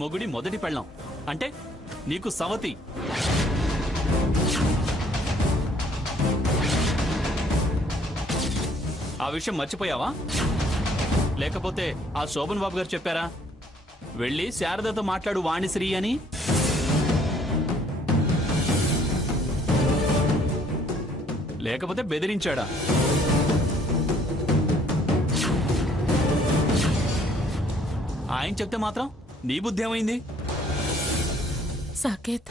మొగుడి మొదటి పెళ్ళాం అంటే నీకు సవతి. ఆ విషయం మర్చిపోయావా? లేకపోతే ఆ శోభన్ బాబు గారు చెప్పారా వెళ్ళి శారదతో మాట్లాడు వాణిశ్రీ అని? లేకపోతే బెదిరించాడా? ఆయన చెప్తే మాత్రం నీ బుద్ధి ఏమైంది? సాకేత్,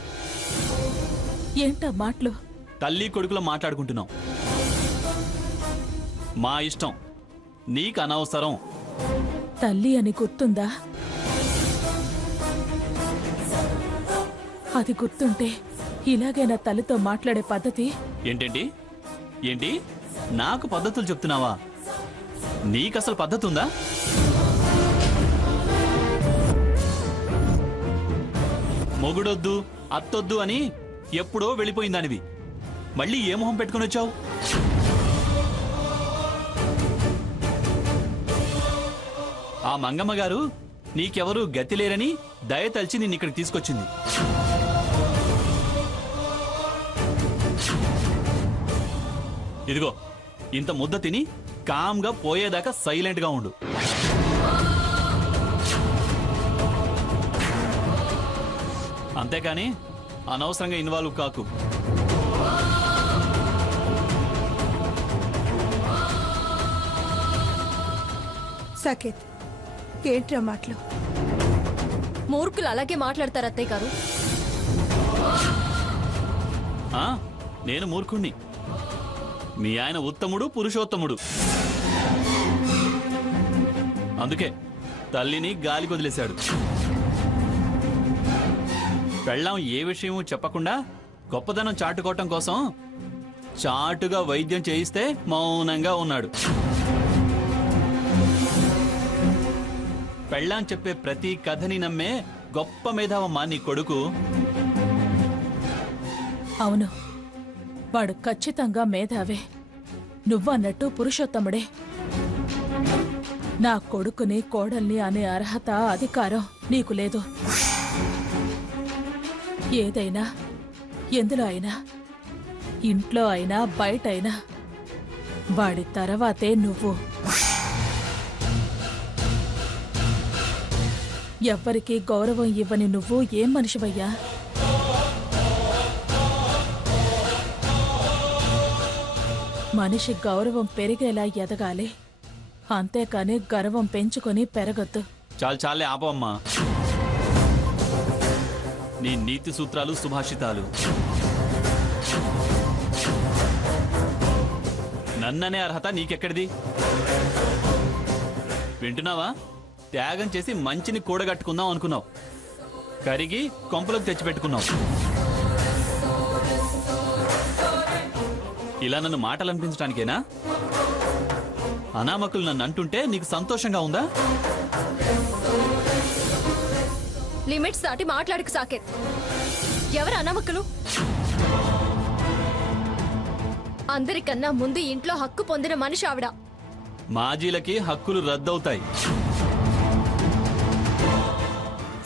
ఏంటా మాటలు? తల్లి కొడుకులో మాట్లాడుకుంటున్నాం. మా ఇష్టం, నీకు అనవసరం. తల్లి అని గుర్తుందా? అది గుర్తుంటే ఇలాగైనా తల్లితో మాట్లాడే పద్ధతి? ఏంటండి? ఏంటి నాకు పద్ధతులు చెప్తున్నావా? నీకసలు పద్ధతి ఉందా? మొగుడొద్దు అత్తొద్దు అని ఎప్పుడో వెళ్ళిపోయిందానివి. మళ్ళీ ఏ మొహం పెట్టుకుని వచ్చావు? ఆ మంగమ్మ గారు నీకెవరూ గతి లేరని దయ తలిచి నిన్నిక్కడికి తీసుకొచ్చింది. ఇదిగో ఇంత ముద్ద తిని కామ్గా పోయేదాకా సైలెంట్గా ఉండు. అంతేకాని అనవసరంగా ఇన్వాల్వ్ కాకు. సాకేత్, ఏంట్రా మాటలు? మూర్ఖులు అలాగే మాట్లాడతారు అత్తయ్య గారు. నేను మూర్ఖుణ్ణి, మీ ఆయన ఉత్తముడు పురుషోత్తముడు. అందుకే తల్లిని గాలికి వదిలేశాడు. పెళ్ళాం ఏ విషయమూ చెప్పకుండా గొప్పదనం చాటుకోవటం కోసం చాటుగా వైద్యం చేయిస్తే మౌనంగా ఉన్నాడు. పెళ్ళాం చెప్పే ప్రతి కథని నమ్మే గొప్ప మేధావమ్మా నీ కొడుకు. అవును, వాడు ఖచ్చితంగా మేధావే. నువ్వన్నట్టు పురుషోత్తముడే. నా కొడుకుని కోడల్ని అనే అర్హత, అధికారం నీకు లేదు. ఏదైనా, ఎందులో అయినా, ఇంట్లో అయినా బయటైనా వాడి తర్వాతే నువ్వు. ఎవ్వరికీ గౌరవం ఇవ్వని నువ్వు ఏం మనిషివయ్యా? మనిషి గౌరవం పెరిగేలా ఎదగాలి, అంతేకాని గర్వం పెంచుకొని పెరగొద్దు. చాలే ఆపమ్మా నీ నీతి సూత్రాలు, సుభాషితాలు. నన్ననే అర్హత నీకెక్కడిది? వింటున్నావా? త్యాగం చేసి మంచిని కూడగట్టుకుందాం అనుకున్నావు, కరిగి కొంపలకు తెచ్చిపెట్టుకున్నావు. ఇలా నన్ను మాటలు అనిపించడానికేనా? అనామకులు నన్ను అంటుంటే నీకు సంతోషంగా ఉందా? లిమిట్స్ దాటి మాట్లాడకు సాకేత్. ఎవరు అనామకులు? అందరికన్నా ముందు ఇంట్లో హక్కు పొందిన మనిషి ఆవిడ. మాజీలకి హక్కులు రద్దవుతాయి.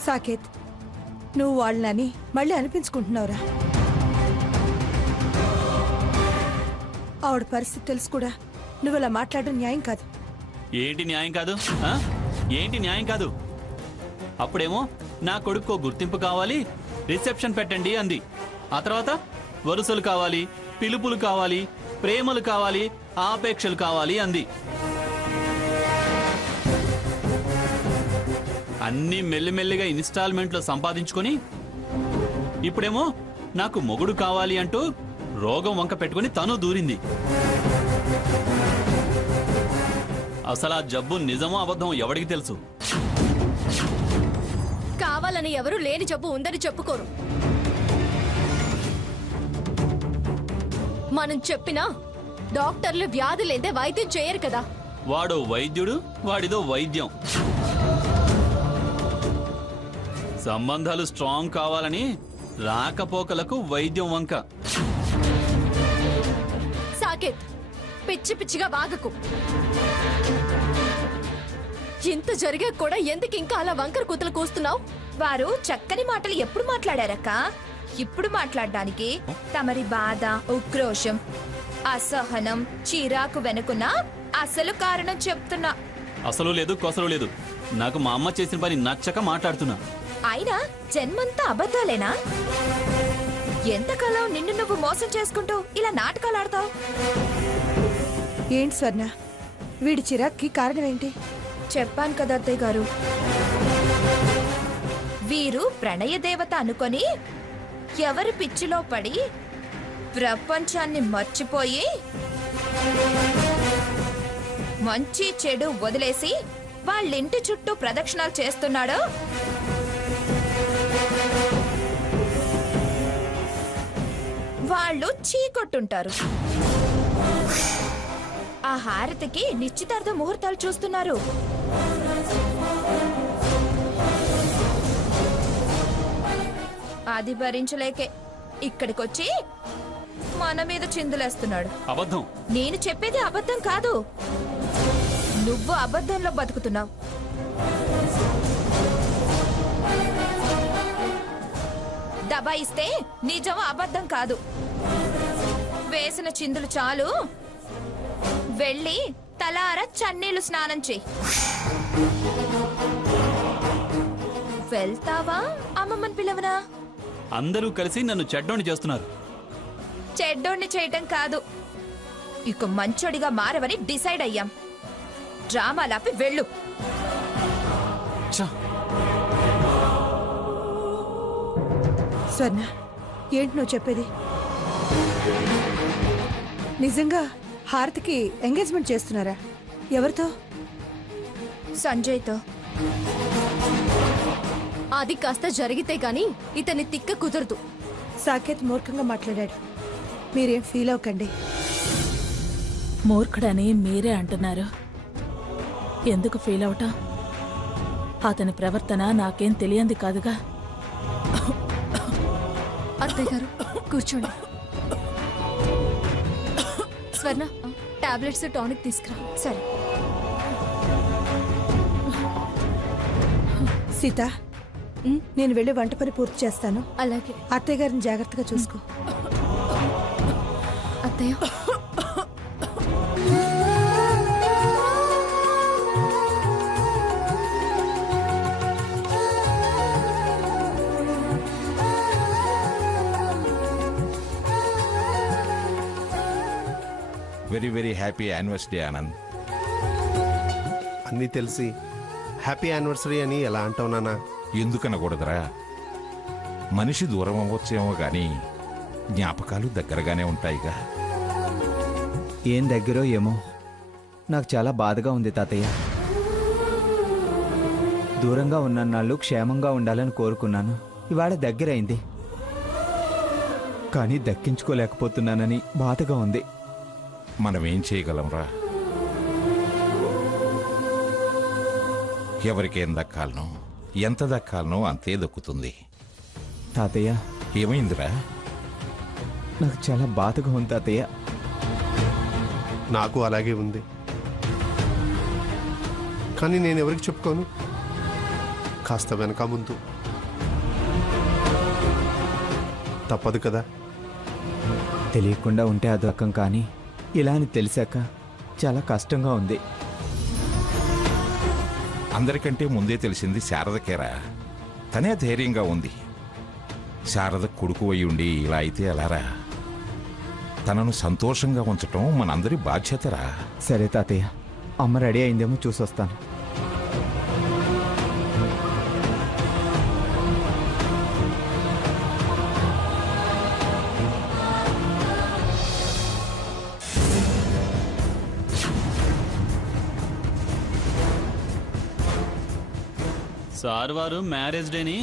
సాకేత్, నువ్వు వాళ్ళని మళ్ళీ అనిపించుకుంటున్నావురా? ఆవిడ పరిస్థితి తెలుసు కూడా నువ్వు ఇలా మాట్లాడడం న్యాయం కాదు. ఏంటి న్యాయం కాదు? ఏంటి న్యాయం కాదు? అప్పుడేమో నా కొడుకో గుర్తింపు కావాలి, రిసెప్షన్ పెట్టండి అంది. ఆ తర్వాత వరుసలు కావాలి, పిలుపులు కావాలి, ప్రేమలు కావాలి, ఆపేక్షలు కావాలి అంది. అన్నీ మెల్లిమెల్లిగా ఇన్స్టాల్మెంట్లో సంపాదించుకొని ఇప్పుడేమో నాకు మొగుడు కావాలి అంటూ రోగం వంక పెట్టుకుని తను దూరింది. అసలు ఆ జబ్బు నిజమో అబద్ధమో ఎవడికి తెలుసు? కావాలని ఎవరు లేని జబ్బు ఉందని చెప్పుకోరు. మనం చెప్పినా డాక్టర్లు వ్యాధి లేదే వైద్యం చేయరు కదా. వాడో వైద్యుడు, వాడిదో వైద్యం. సంబంధాలు స్ట్రాంగ్ కావాలని రాకపోకలకు వైద్యం వంక. సాకేత్, పిచ్చి పిచ్చిగా వాగకు. ఇంత జరిగా కూడా ఎందుకు ఇంకా అలా వంకర కూతలు కూస్తున్నావు? వారు చక్కని మాటలు ఎప్పుడు మాట్లాడారక్క? ఇప్పుడు మాట్లాడడానికి తమరి బాధ, ఉక్రోషం, అసహనం, చిరాకు వెనుకున్న అసలు కారణం చెప్తున్నా. అసలు లేదు కొసలు లేదు. నాకు మా అమ్మ చేసిన పని నచ్చక మాట్లాడుతున్నా. అయినా జన్మంతా అబద్ధాలేనా? ఎంతకాలం నిన్ను నువ్వు మోసం చేసుకుంటూ ఇలా నాటకాలు ఆడతావు? ఏంటి స్వర్ణ, వీడి చిరాక్కి కారణం ఏంటి? చెప్పాను కదా అత్తయ్య గారు, వీరు ప్రణయ దేవత అనుకొని ఎవరి పిచ్చిలో పడి ప్రపంచాన్ని మర్చిపోయి మంచి చెడు వదిలేసి వాళ్ళింటి చుట్టూ ప్రదక్షిణాలు చేస్తున్నాడు. వాళ్ళు చీకొట్టుంటారు. ఆ హారతికి నిశ్చితార్థ ముహూర్తాలు చూస్తున్నారు. అది భరించలేకే ఇక్కడికొచ్చి మన మీద చిందులేస్తున్నాడు. అబద్ధం. నేను చెప్పేది అబద్ధం కాదు, నువ్వు అబద్ధంలో బతుకుతున్నావు. దబాయిస్తే నిజం అబద్ధం కాదు. వేసిన చిందులు చాలు, వెళ్ళి తలార చన్నీళ్లు స్నానం చెయ్యి. వెళ్తావా అమ్మమ్మని పిలవనా? అందరూ కలిసి నన్ను చెడ్డోని చేస్తున్నారు. చెడ్డోణ్ణి చేయటం కాదు, ఇక మంచోడిగా మారవని డిసైడ్ అయ్యాం. డ్రామాలాపి వెళ్ళు. ఛ! స్వర్ణ, ఏంటి నువ్వు చెప్పేది? నిజంగా హారతికి ఎంగేజ్మెంట్ చేస్తున్నారా? ఎవరితో? సంజయ్తో. అది కాస్త జరిగితే గాని ఇతని తిక్క కుదరదు. సాకేత్ మూర్ఖంగా మాట్లాడాడు, మీరేం ఫీల్ అవ్వకండి. మూర్ఖుడని మీరే అంటున్నారు. ఎందుకు ఫీల్ అవటం? అతని ప్రవర్తన నాకేం తెలియంది కాదుగా. అత్తయ్య గారు కూర్చోండి. స్వర్ణ, టాబ్లెట్స్ టానిక్ తీసుకురా. సరే. సీత, నేను వెళ్ళి వంట పని పూర్తి చేస్తాను. అలాగే అత్తయ్య గారిని జాగ్రత్తగా చూసుకో. అత్తయ్య. Very very happy anniversary Anand. అన్నీ తెలిసి హ్యాపీ యానివర్సరీ అని ఎలా అంటావు నాన్న? ఎందుకనకూడదురా? మనిషి దూరం అవ్వచ్చేమో గాని జ్ఞాపకాలు దగ్గరగానే ఉంటాయిగా. ఏం దగ్గరో ఏమో, నాకు చాలా బాధగా ఉంది తాతయ్య. దూరంగా ఉన్నన్నాళ్ళు క్షేమంగా ఉండాలని కోరుకున్నాను. ఇవాళ దగ్గరైంది, కానీ దక్కించుకోలేకపోతున్నానని బాధగా ఉంది. మనమేం చేయగలంరా? ఎవరికేం దక్కాలనో ఎంత దక్కాలనో అంతే దక్కుతుంది. తాతయ్య, ఏమైందిరా? నాకు చాలా బాధగా ఉంది తాతయ్య. నాకు అలాగే ఉంది, కానీ నేను ఎవరికి చెప్పుకోను. కాస్త వెనక ముందు తప్పదు కదా. తెలియకుండా ఉంటే అదొక్కం, కానీ ఇలా అని తెలిసాక చాలా కష్టంగా ఉంది. అందరికంటే ముందే తెలిసింది శారదకేరా. తనే ధైర్యంగా ఉంది. శారద కొడుకు అయి ఉండి ఇలా అయితే ఎలారా? తనను సంతోషంగా ఉంచటం మనందరి బాధ్యతరా. సరే తాతయ్య, అమ్మ రెడీ అయిందేమో చూసొస్తాను. సార్ వారు మ్యారేజ్ డేని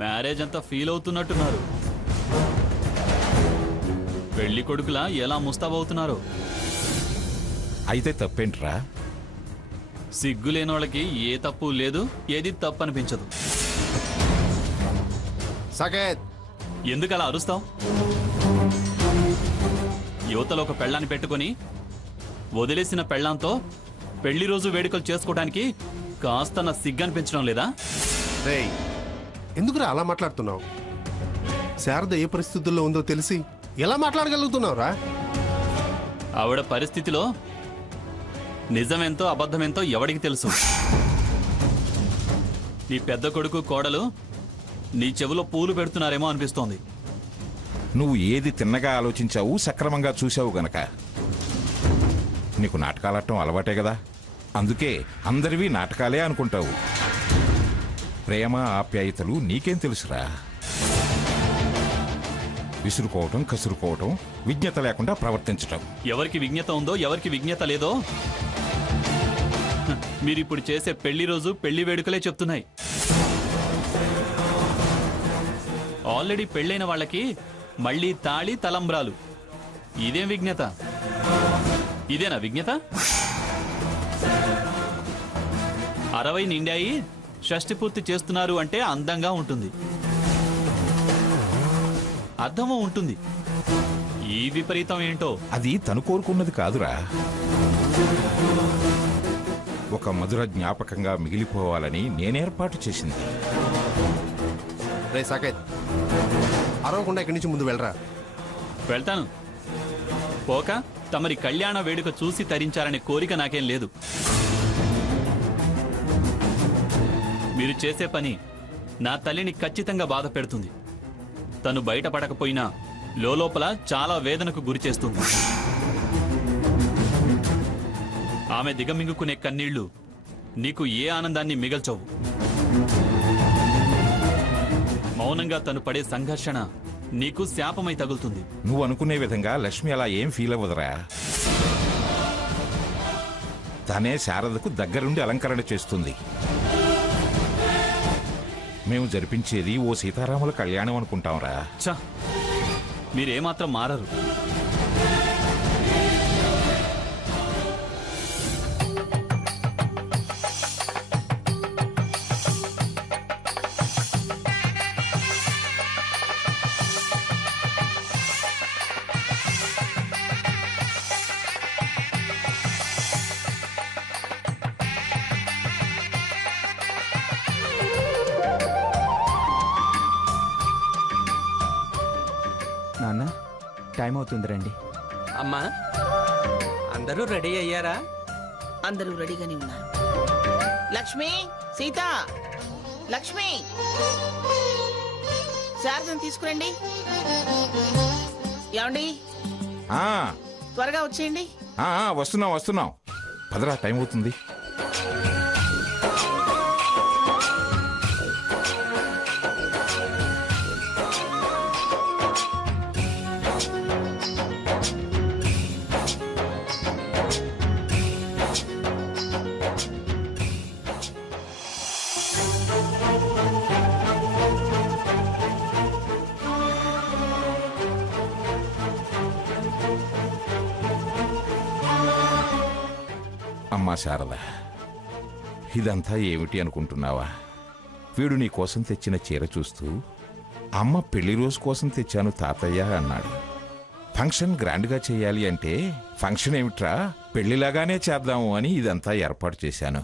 మ్యారేజ్ అంతా ఫీల్ అవుతున్నట్టున్నారు. పెళ్లి కొడుకులా ఎలా ముస్తాబవుతున్నారు? అయితే తప్పేంట్రా? సిగ్గు లేని వాళ్ళకి ఏ తప్పు లేదు, ఏది తప్పు అనిపించదు. సాకేత్, ఎందుకు అలా అరుస్తావు? యువతలో ఒక పెళ్ళాన్ని పెట్టుకొని వదిలేసిన పెళ్ళాంతో పెళ్లి రోజు వేడుకలు చేసుకోవడానికి కాస్త నా సిగ్గు అనిపించడం లేదా? రేయ్, ఎందుకురా అలా మాట్లాడుతున్నావు? శారద ఏ పరిస్థితుల్లో ఉందో తెలిసి ఎలా మాట్లాడగలుగుతున్నావురా? ఆవిడ పరిస్థితిలో నిజమెంతో అబద్ధమెంతో ఎవడికి తెలుసు? నీ పెద్ద కొడుకు కోడలు నీ చెవిలో పూలు పెడుతున్నారేమో అనిపిస్తోంది. నువ్వు ఏది తిన్నగా ఆలోచించావు, సక్రమంగా చూసావు గనక. నీకు నాటకాలట్టం అలవాటే కదా, అందుకే అందరివి నాటకాలే అనుకుంటావు. ప్రేమ ఆప్యాయతలు నీకేం తెలుసురా? విసురుకోవటం, కసురుకోవటం, విజ్ఞత లేకుండా ప్రవర్తించటం. ఎవరికి విజ్ఞత ఉందో ఎవరికి విజ్ఞత లేదో మీరిప్పుడు చేసే పెళ్లి రోజు పెళ్లి వేడుకలే చెప్తున్నాయి. ఆల్రెడీ పెళ్ళైన వాళ్ళకి మళ్ళీ తాళి తలంబ్రాలు. ఇదేం విజ్ఞత? ఇదేనా విజ్ఞత? 60 నిండాయి షష్టి పూర్తి చేస్తున్నారు అంటే అందంగా ఉంటుంది, అర్థమూ ఉంటుంది. ఈ విపరీతం ఏంటో. అది తను కోరుకున్నది కాదురా, ఒక మధుర జ్ఞాపకంగా మిగిలిపోవాలని నేనేర్పాటు చేసింది. రే సాకేత్, అరవకుండా ఇక్కడి నుంచి ముందు వెళ్ళరా. వెళ్తాను. పోక తమరి కళ్యాణ వేడుక చూసి తరించాలనే కోరిక నాకేం లేదు. మీరు చేసే పని నా తల్లిని ఖచ్చితంగా బాధ పెడుతుంది. తను బయటపడకపోయినా లోపల చాలా వేదనకు గురి చేస్తుంది. ఆమె దిగమింగుకునే కన్నీళ్లు నీకు ఏ ఆనందాన్ని మిగల్చవు. మౌనంగా తను పడే సంఘర్షణ నీకు శాపమై తగులుతుంది. నువ్వు అనుకునే విధంగా లక్ష్మి అలా ఏం ఫీల్ అవ్వదురా. తనే శారదకు దగ్గరుండి అలంకరణ చేస్తుంది. మేము జరిపించేది ఓ సీతారాముల కళ్యాణం అనుకుంటాంరా. ఛ, మీరేమాత్రం మారరు. నాన్న, టైం అవుతుంది, రండి. అమ్మా, అందరూ రెడీ అయ్యారా? అందరూ రెడీగానే ఉన్నారు. లక్ష్మి, సీత, లక్ష్మి, శారదను తీసుకురండి. ఏమండి, ఆ, త్వరగా వచ్చేయండి. వస్తున్నాం వస్తున్నాం. పదరా, టైం అవుతుంది. అమ్మా శారద, ఇదంతా ఏమిటి అనుకుంటున్నావా? వీడు నీ కోసం తెచ్చిన చీర చూస్తూ అమ్మ పెళ్లి రోజు కోసం తెచ్చాను తాతయ్య అన్నాడు. ఫంక్షన్ గ్రాండ్గా చేయాలి అంటే ఫంక్షన్ ఏమిట్రా, పెళ్లిలాగానే చేద్దాము అని ఇదంతా ఏర్పాటు చేశాను.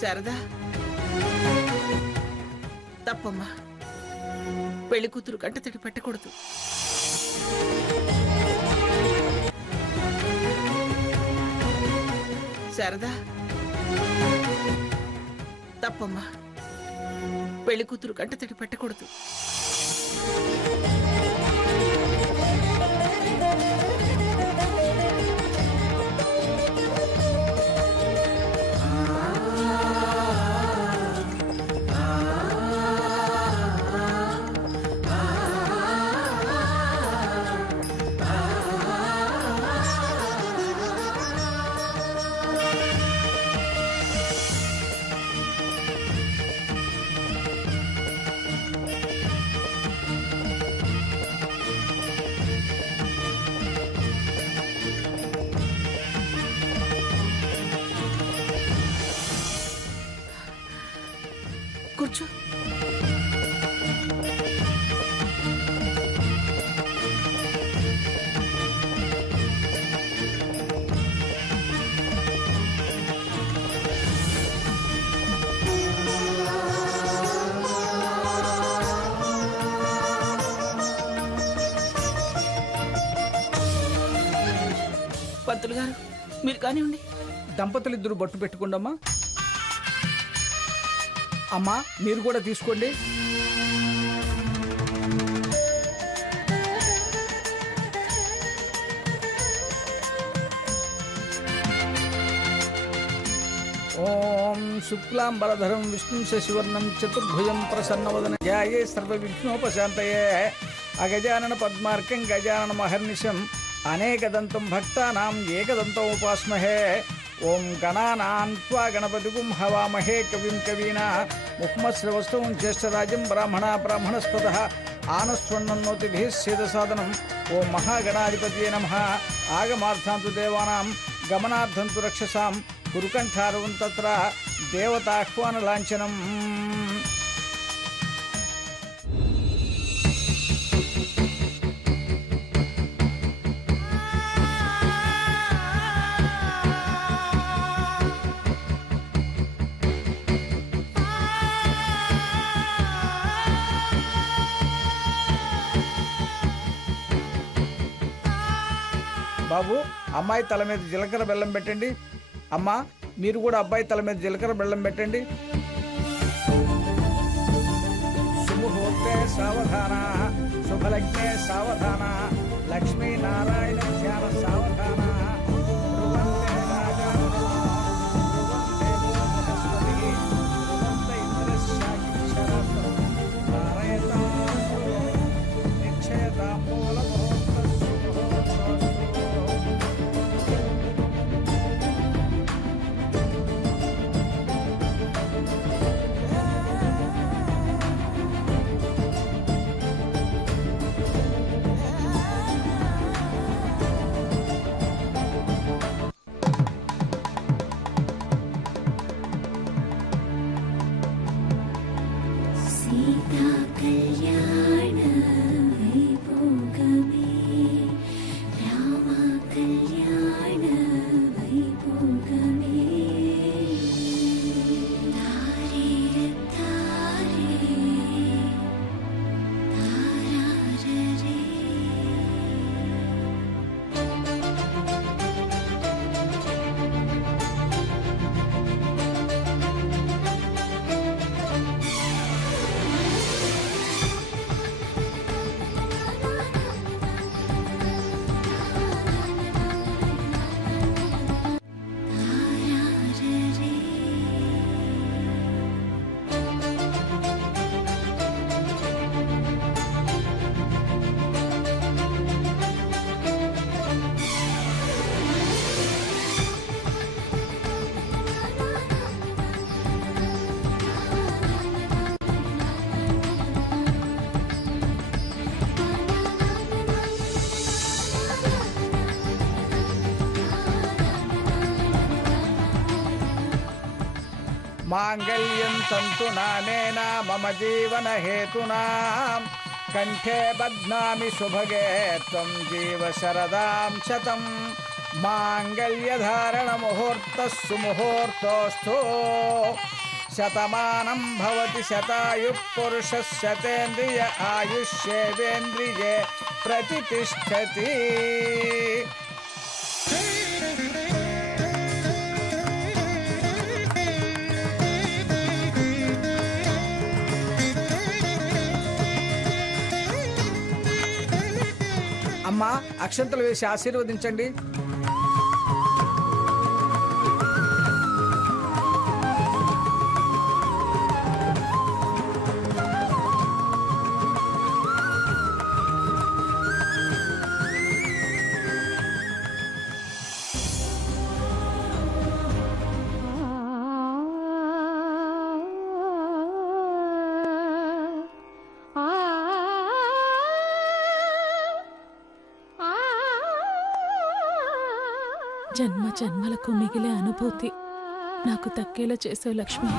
శారదా, తప్పమ్మా. పెళ్లి కూతురు కంటతడి పెట్టకూడదు. శారదా, తప్పమ్మా. పెళ్లి కూతురు కంటతడి పెట్టకూడదు. కూర్చో. పంతులు గారు మీరు కానివ్వండి. దంపతులిద్దరూ బొట్టు పెట్టుకోండమ్మా. అమ్మా మీరు కూడా తీసుకోండి. ఓం శుక్లాంబరధరం విష్ణు శశివర్ణం చతుర్భుజం ప్రసన్నవదన ధ్యాయే సర్వవిఘ్నోపశాంతయే అగజానన పద్మార్కం గజానన మహర్నిశం అనేకదంతం భక్తానాం ఏకదంతం ఉపాస్మహే. ఓం గణానాం త్వా గణపతిగుం హవామహే కవిం కవీనా ముఖ్మశ్రవస్తవం జ్యేష్ఠరాజం బ్రాహ్మణస్పదః ఆనస్వన్నోతిభిः సేదసాదనం. ఓం మహాగణాధిపతయే నమః. ఆగమార్థాంతు దేవానాం గమనార్థంతు రక్షసాం గురుకంఠారవం తత్ర దేవతాహ్వాన లాంఛనం. బాబు అమ్మాయి తల మీద జీలకర్ర బెల్లం పెట్టండి. అమ్మా మీరు కూడా అబ్బాయి తల మీద జీలకర్ర బెల్లం పెట్టండి. శుభముహూర్తే సావధాన శుభలగ్నే సావధాన లక్ష్మీనారాయణ ధ్యాన సావధాన. మాంగళ్యం తంతు నానేన మమ జీవన హేతునా కంఠే బధ్నామి శుభగే త్వం జీవ శరదాం శతం. మాంగళ్యధారణ ముహూర్త సుముహూర్తోస్తు శతమానం భవతి శతాయు పురుష శతేంద్రియ ఆయుష్యేంద్రియే ప్రతిష్టతి. అమ్మా అక్షంతలు వేసి ఆశీర్వదించండి. జన్మ జన్మలకు మిగిలే అనుభూతి నాకు దక్కేలా చేసావు లక్ష్మి.